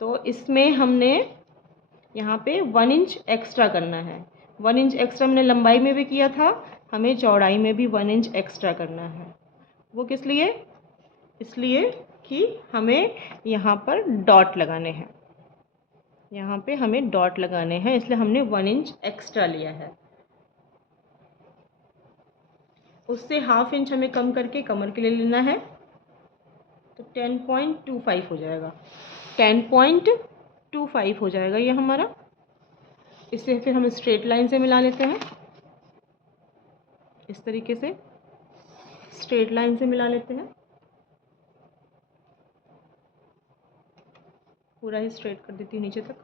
तो इसमें हमने यहाँ पे 1 इंच एक्स्ट्रा करना है। 1 इंच एक्स्ट्रा मैंने लंबाई में भी किया था, हमें चौड़ाई में भी 1 इंच एक्स्ट्रा करना है। वो किस लिए? इसलिए कि हमें यहाँ पर डॉट लगाने हैं, यहाँ पे हमें डॉट लगाने हैं, इसलिए हमने 1 इंच एक्स्ट्रा लिया है। उससे ½ इंच हमें कम करके कमर के लिए लेना है, तो 10.25 हो जाएगा, 10.25 हो जाएगा ये हमारा। इसे फिर हम स्ट्रेट लाइन से मिला लेते हैं, इस तरीके से स्ट्रेट लाइन से मिला लेते हैं, पूरा ही स्ट्रेट कर देती हूँ नीचे तक,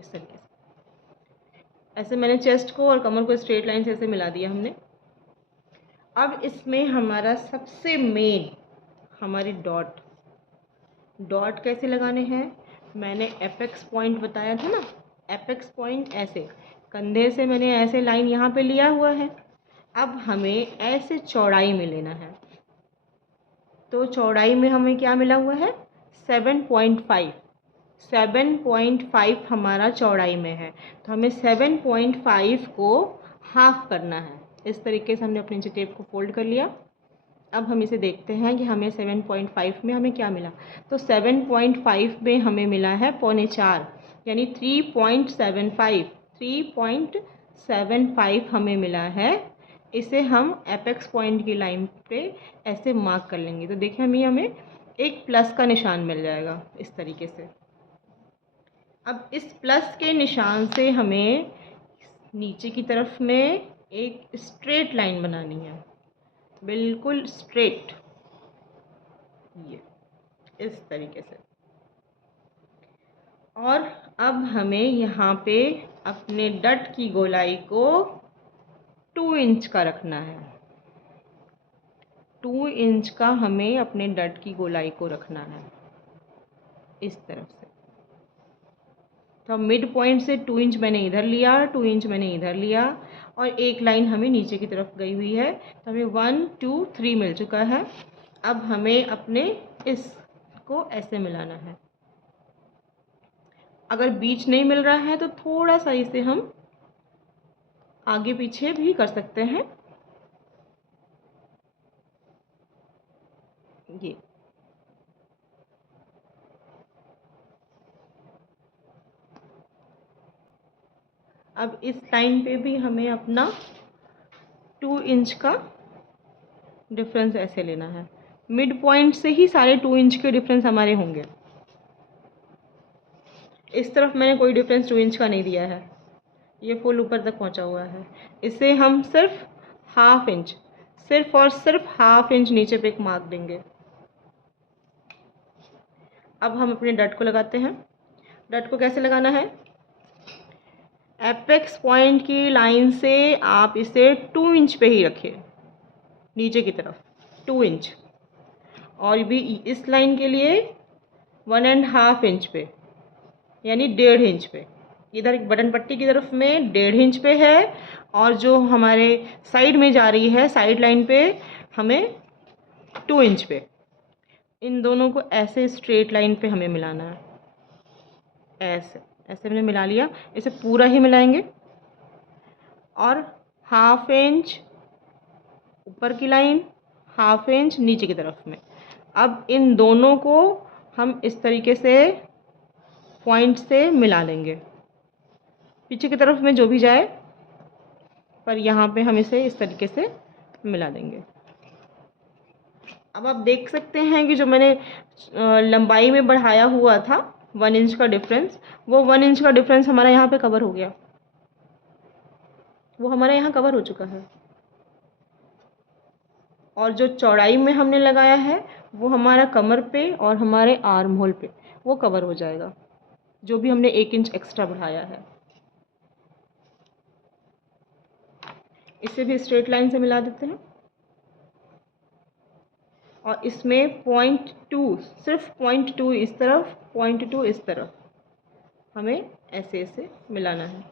इस तरीके से। ऐसे मैंने चेस्ट को और कमर को स्ट्रेट लाइन से ऐसे मिला दिया हमने। अब इसमें हमारा सबसे मेन हमारी डॉट कैसे लगाने हैं, मैंने एपेक्स पॉइंट बताया था ना, एपेक्स पॉइंट ऐसे कंधे से मैंने ऐसे लाइन यहाँ पे लिया हुआ है। अब हमें ऐसे चौड़ाई में लेना है, तो चौड़ाई में हमें क्या मिला हुआ है, 7.5 हमारा चौड़ाई में है, तो हमें 7.5 को हाफ करना है। इस तरीके से हमने अपने नीचे टेप को फोल्ड कर लिया। अब हम इसे देखते हैं कि हमें 7.5 में हमें क्या मिला, तो 7.5 में हमें मिला है 3.25 यानी 3.75 हमें मिला है। इसे हम एपेक्स पॉइंट की लाइन पे ऐसे मार्क कर लेंगे, तो देखिए हमें एक प्लस का निशान मिल जाएगा इस तरीके से। अब इस प्लस के निशान से हमें नीचे की तरफ में एक स्ट्रेट लाइन बनानी है, बिल्कुल स्ट्रेट, ये इस तरीके से। और अब हमें यहाँ पे अपने डट की गोलाई को 2 इंच का रखना है, 2 इंच का हमें अपने डट की गोलाई को रखना है इस तरफ से। तो मिड पॉइंट से 2 इंच मैंने इधर लिया, 2 इंच मैंने इधर लिया, और एक लाइन हमें नीचे की तरफ गई हुई है, तो हमें 1 2 3 मिल चुका है। अब हमें अपने इसको ऐसे मिलाना है। अगर बीच नहीं मिल रहा है तो थोड़ा सा इसे हम आगे पीछे भी कर सकते हैं, ये। अब इस लाइन पे भी हमें अपना 2 इंच का डिफरेंस ऐसे लेना है, मिड पॉइंट से ही सारे 2 इंच के डिफरेंस हमारे होंगे। इस तरफ मैंने कोई डिफरेंस 2 इंच का नहीं दिया है, ये फुल ऊपर तक पहुंचा हुआ है। इसे हम सिर्फ ½ इंच, सिर्फ और सिर्फ ½ इंच नीचे पे एक मार्क देंगे। अब हम अपने डट को लगाते हैं। डट को कैसे लगाना है, एपेक्स पॉइंट की लाइन से आप इसे 2 इंच पे ही रखिए, नीचे की तरफ 2 इंच, और भी इस लाइन के लिए 1.5 इंच पे, यानी 1.5 इंच पे। इधर एक बटन पट्टी की तरफ में 1.5 इंच पे है, और जो हमारे साइड में जा रही है साइड लाइन पे हमें 2 इंच पे। इन दोनों को ऐसे स्ट्रेट लाइन पे हमें मिलाना है, ऐसे ऐसे हमने मिला लिया। इसे पूरा ही मिलाएंगे, और ½ इंच ऊपर की लाइन, ½ इंच नीचे की तरफ में। अब इन दोनों को हम इस तरीके से पॉइंट से मिला लेंगे, पीछे की तरफ में जो भी जाए, पर यहाँ पे हम इसे इस तरीके से मिला देंगे। अब आप देख सकते हैं कि जो मैंने लंबाई में बढ़ाया हुआ था 1 इंच का डिफरेंस, वो 1 इंच का डिफरेंस हमारा यहाँ पे कवर हो गया, वो हमारा यहाँ कवर हो चुका है। और जो चौड़ाई में हमने लगाया है वो हमारा कमर पे और हमारे आर्म होल पे वो कवर हो जाएगा, जो भी हमने 1 इंच एक्स्ट्रा बढ़ाया है। इसे भी स्ट्रेट लाइन से मिला देते हैं, और इसमें 0.2, सिर्फ 0.2 इस तरफ, 0.2 इस तरफ हमें ऐसे ऐसे मिलाना है।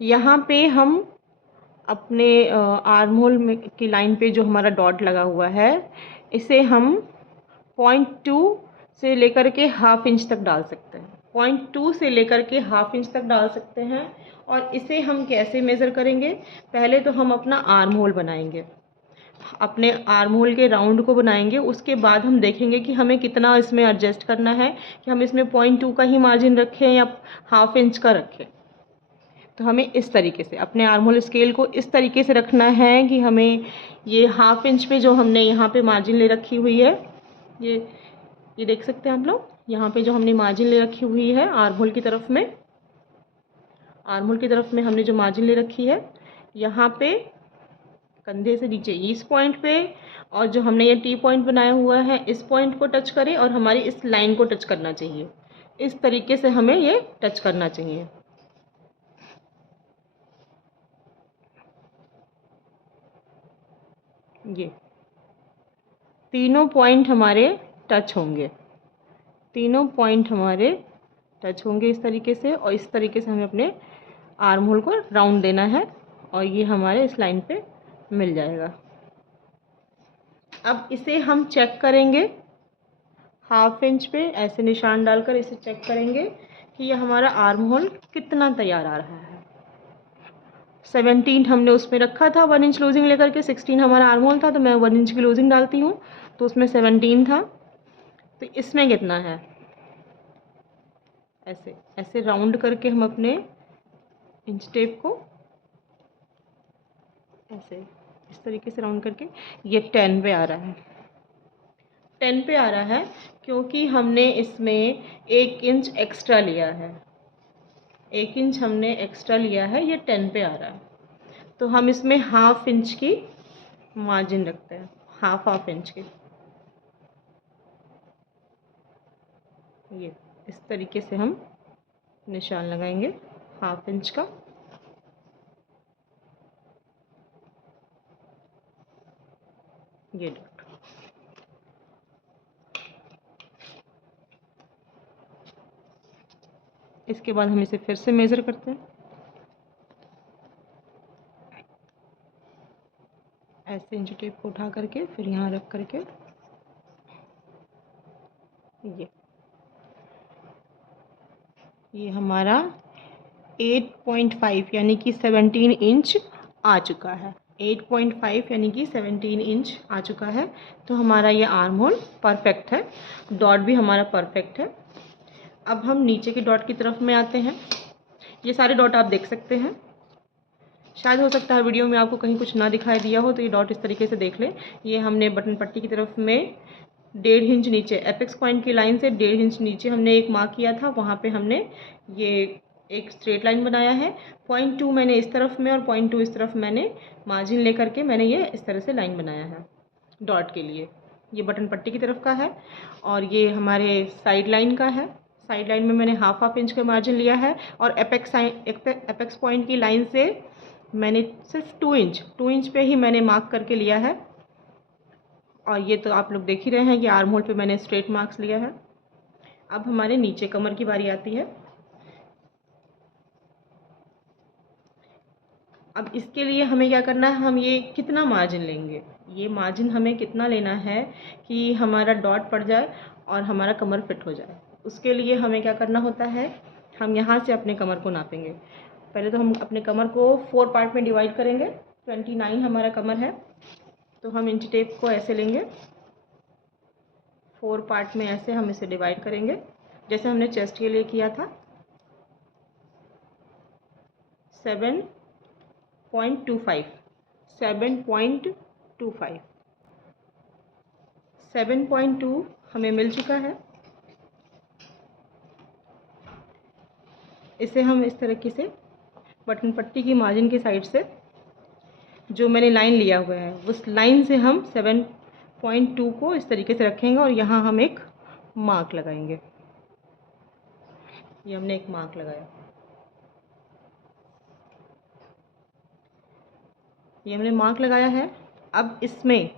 यहाँ पे हम अपने आर्म होल में की लाइन पे जो हमारा डॉट लगा हुआ है, इसे हम 0.2 से लेकर के ½ इंच तक डाल सकते हैं, 0.2 से लेकर के ½ इंच तक डाल सकते हैं। और इसे हम कैसे मेज़र करेंगे? पहले तो हम अपना आर्म होल बनाएंगे, अपने आर्म होल के राउंड को बनाएंगे। उसके बाद हम देखेंगे कि हमें कितना इसमें एडजस्ट करना है, कि हम इसमें 0.2 का ही मार्जिन रखें या ½ इंच का रखें। तो हमें इस तरीके से अपने आर्म होल स्केल को इस तरीके से रखना है कि हमें ये ½ इंच पे जो हमने यहाँ पे मार्जिन ले रखी हुई है, ये देख सकते हैं आप लोग, यहाँ पे जो हमने मार्जिन ले रखी हुई है आर्म होल की तरफ में, आर्म होल की तरफ में हमने जो मार्जिन ले रखी है, यहाँ पे कंधे से नीचे इस पॉइंट पे, और जो हमने ये टी पॉइंट बनाया हुआ है इस पॉइंट को टच करे और हमारी इस लाइन को टच करना चाहिए। इस तरीके से हमें ये टच करना चाहिए। ये तीनों पॉइंट हमारे टच होंगे, तीनों पॉइंट हमारे टच होंगे इस तरीके से, और इस तरीके से हमें अपने आर्म होल को राउंड देना है और ये हमारे इस लाइन पे मिल जाएगा। अब इसे हम चेक करेंगे ½ इंच पे ऐसे निशान डालकर इसे चेक करेंगे कि ये हमारा आर्म होल कितना तैयार आ रहा है। 17 हमने उसमें रखा था 1 इंच लूजिंग लेकर के, 16 हमारा आर्म होल था, तो मैं 1 इंच की लूजिंग डालती हूँ, तो उसमें 17 था। तो इसमें कितना है? ऐसे ऐसे राउंड करके हम अपने इंच टेप को ऐसे इस तरीके से राउंड करके ये 10 पे आ रहा है। 10 पे आ रहा है क्योंकि हमने इसमें 1 इंच एक्स्ट्रा लिया है, 1 इंच हमने एक्स्ट्रा लिया है, ये 10 पे आ रहा है। तो हम इसमें ½ इंच की मार्जिन रखते हैं, ½ इंच की। ये इस तरीके से हम निशान लगाएंगे ½ इंच का। ये डॉट इसके बाद हम इसे फिर से मेज़र करते हैं, ऐसे इंच टेप को उठा करके फिर यहाँ रख करके ये हमारा 8.5 यानी कि 17 इंच आ चुका है। 8.5 यानी कि 17 इंच आ चुका है। तो हमारा ये आर्म होल परफेक्ट है, डॉट भी हमारा परफेक्ट है। अब हम नीचे के डॉट की तरफ में आते हैं। ये सारे डॉट आप देख सकते हैं। शायद हो सकता है वीडियो में आपको कहीं कुछ ना दिखाई दिया हो, तो ये डॉट इस तरीके से देख लें। ये हमने बटन पट्टी की तरफ में 1.5 इंच नीचे एपेक्स पॉइंट की लाइन से 1.5 इंच नीचे हमने एक मार्क किया था, वहाँ पे हमने ये एक स्ट्रेट लाइन बनाया है। 0.2 मैंने इस तरफ में और 0.2 इस तरफ मैंने मार्जिन लेकर के मैंने ये इस तरह से लाइन बनाया है डॉट के लिए। ये बटन पट्टी की तरफ का है और ये हमारे साइड लाइन का है। साइड लाइन में मैंने ½ इंच का मार्जिन लिया है और एपेक्स पॉइंट की लाइन से मैंने सिर्फ 2 इंच पे ही मैंने मार्क करके लिया है। और ये तो आप लोग देख ही रहे हैं कि आर्म होल पे मैंने स्ट्रेट मार्क्स लिया है। अब हमारे नीचे कमर की बारी आती है। अब इसके लिए हमें क्या करना है, हम ये कितना मार्जिन लेंगे, ये मार्जिन हमें कितना लेना है कि हमारा डॉट पड़ जाए और हमारा कमर फिट हो जाए। उसके लिए हमें क्या करना होता है, हम यहाँ से अपने कमर को नापेंगे। पहले तो हम अपने कमर को 4 पार्ट में डिवाइड करेंगे। 29 हमारा कमर है, तो हम इंच टेप को ऐसे लेंगे, 4 पार्ट में ऐसे हम इसे डिवाइड करेंगे जैसे हमने चेस्ट के लिए किया था। 7.25 7.2 हमें मिल चुका है। इसे हम इस तरीके से बटन पट्टी की मार्जिन की साइड से जो मैंने लाइन लिया हुआ है उस लाइन से हम 7.2 को इस तरीके से रखेंगे और यहाँ हम एक मार्क लगाएंगे। ये हमने एक मार्क लगाया, ये हमने मार्क लगाया है। अब इसमें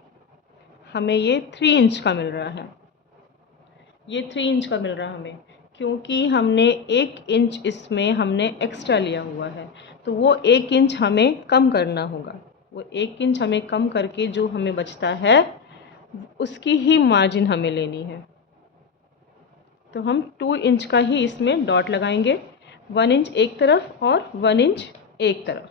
हमें ये 3 इंच का मिल रहा है, ये 3 इंच का मिल रहा है हमें, क्योंकि हमने 1 इंच इसमें हमने एक्स्ट्रा लिया हुआ है। तो वो 1 इंच हमें कम करना होगा। वो 1 इंच हमें कम करके जो हमें बचता है उसकी ही मार्जिन हमें लेनी है। तो हम 2 इंच का ही इसमें डॉट लगाएंगे। 1 इंच एक तरफ और 1 इंच एक तरफ।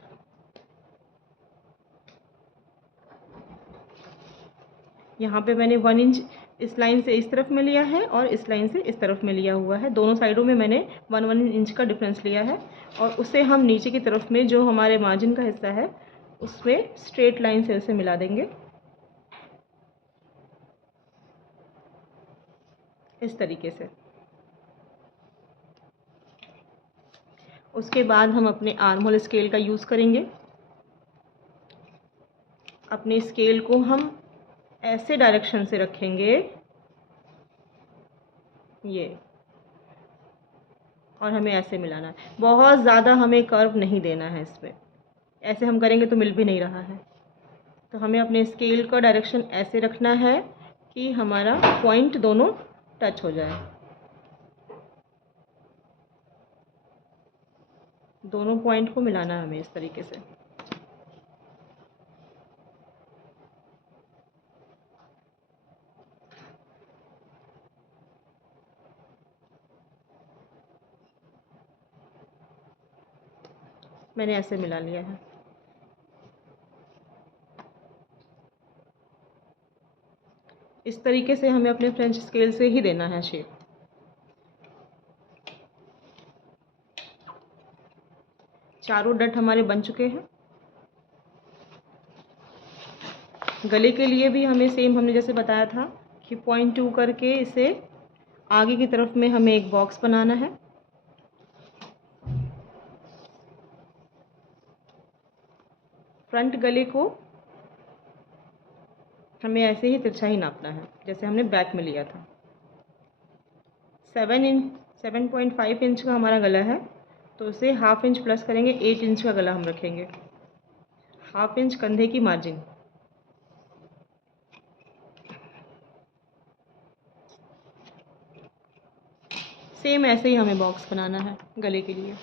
यहाँ पे मैंने 1 इंच इस लाइन से इस तरफ में लिया है और इस लाइन से इस तरफ में लिया हुआ है। दोनों साइडों में मैंने 1 इंच का डिफरेंस लिया है और उसे हम नीचे की तरफ में जो हमारे मार्जिन का हिस्सा है उसमें स्ट्रेट लाइन से उसे मिला देंगे इस तरीके से। उसके बाद हम अपने आर्म होल स्केल का यूज़ करेंगे। अपने स्केल को हम ऐसे डायरेक्शन से रखेंगे ये, और हमें ऐसे मिलाना है। बहुत ज़्यादा हमें कर्व नहीं देना है इसमें, ऐसे हम करेंगे तो मिल भी नहीं रहा है। तो हमें अपने स्केल का डायरेक्शन ऐसे रखना है कि हमारा पॉइंट दोनों टच हो जाए। दोनों पॉइंट को मिलाना है हमें इस तरीके से। मैंने ऐसे मिला लिया है। इस तरीके से हमें अपने फ्रेंच स्केल से ही देना है शेप। चारों डट हमारे बन चुके हैं। गले के लिए भी हमें सेम हमने जैसे बताया था कि 0.2 करके इसे आगे की तरफ में हमें एक बॉक्स बनाना है। फ्रंट गले को हमें ऐसे ही तिरछा ही नापना है जैसे हमने बैक में लिया था। 7.5 इंच का हमारा गला है तो उसे हाफ इंच प्लस करेंगे, 8 इंच का गला हम रखेंगे। हाफ इंच कंधे की मार्जिन। सेम ऐसे ही हमें बॉक्स बनाना है गले के लिए।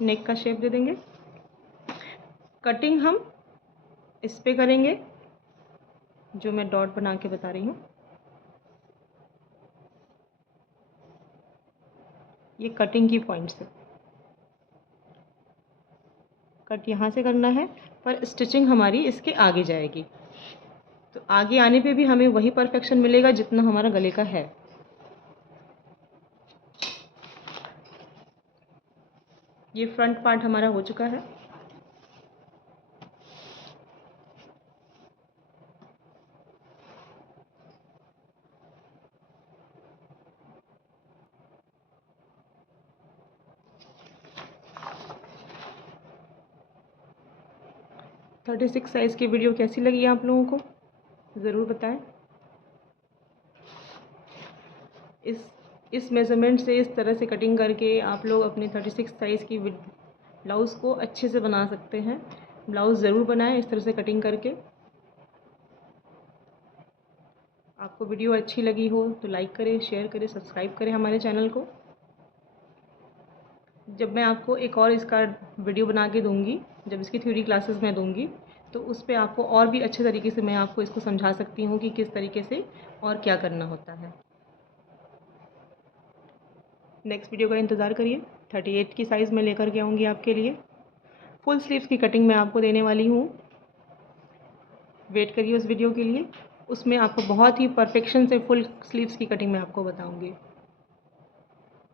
नेक का शेप दे देंगे। कटिंग हम इस पे करेंगे जो मैं डॉट बना के बता रही हूँ। ये कटिंग की पॉइंट से कट यहाँ से करना है, पर स्टिचिंग हमारी इसके आगे जाएगी तो आगे आने पे भी हमें वही परफेक्शन मिलेगा जितना हमारा गले का है। ये फ्रंट पार्ट हमारा हो चुका है। थर्टी 36 साइज़ की वीडियो कैसी लगी आप लोगों को ज़रूर बताएं। इस मेज़रमेंट से इस तरह से कटिंग करके आप लोग अपने 36 साइज़ की ब्लाउज़ को अच्छे से बना सकते हैं। ब्लाउज़ ज़रूर बनाएं इस तरह से कटिंग करके। आपको वीडियो अच्छी लगी हो तो लाइक करें, शेयर करें, सब्सक्राइब करें हमारे चैनल को। जब मैं आपको एक और इसका वीडियो बना के दूँगी, जब इसकी थ्योरी क्लासेस मैं दूँगी तो उस पे आपको और भी अच्छे तरीके से मैं आपको इसको समझा सकती हूँ कि किस तरीके से और क्या करना होता है। नेक्स्ट वीडियो का इंतज़ार करिए। 38 की साइज़ में लेकर के आऊँगी आपके लिए। फुल स्लीव्स की कटिंग मैं आपको देने वाली हूँ। वेट करिए उस वीडियो के लिए। उसमें आपको बहुत ही परफेक्शन से फुल स्लीव्स की कटिंग मैं आपको बताऊँगी।